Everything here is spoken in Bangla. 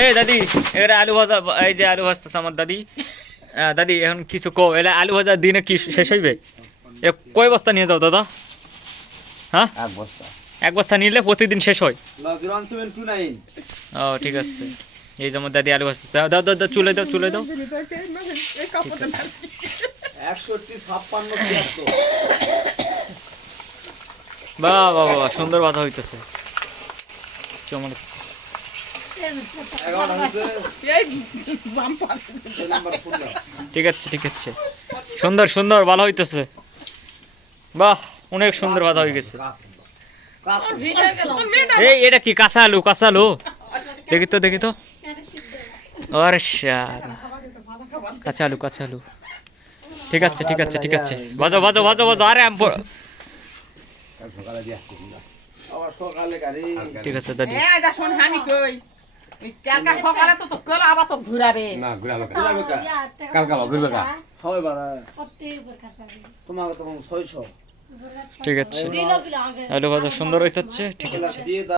এই দাদি এটা আলু ভাজা, এই যে আলু ভাজতেছে আমার দাদি। দাদি এখন কিছু কো, এটা আলু ভাজা দিনে কি শেষ হইবে? এটা কয় বস্তা নিয়ে যাও দাদা? হ্যাঁ, এক বস্তা নিলে প্রতিদিন শেষ হয়। ও ঠিক আছে। এই যে আমার দাদি আলু ভাজতেছে, দাও দাও দাও, চুলে দাও চুলে দাও। বাহ বাহ বাহ, সুন্দর ভাজা হইতেছে। চমৎকার। ঠিক আছে ঠিক আছে, সুন্দর সুন্দর ভালো হইতেছে। বাহ, অনেক সুন্দর ভাজা হয়ে গেছে। এই এটা কি কাঁচা আলু? কাঁচা আলু দেখি তো দেখি তো। আরে শালা, কাঁচা আলু কাঁচা আলু। ঠিক আছে ঠিক আছে ঠিক আছে, ভাজো ভাজো ভাজো ভাজো। আরে ঠিক আছে দাদি। সকালে তো আবার তো ঘুরাবে না, ঘুরাবে কালকে আবার ঘুরবে কা হয় বাড়া তোমাকে তো 600 ঠিক আছে, আলু ভাজা সুন্দর হইতেছে। ঠিক আছে।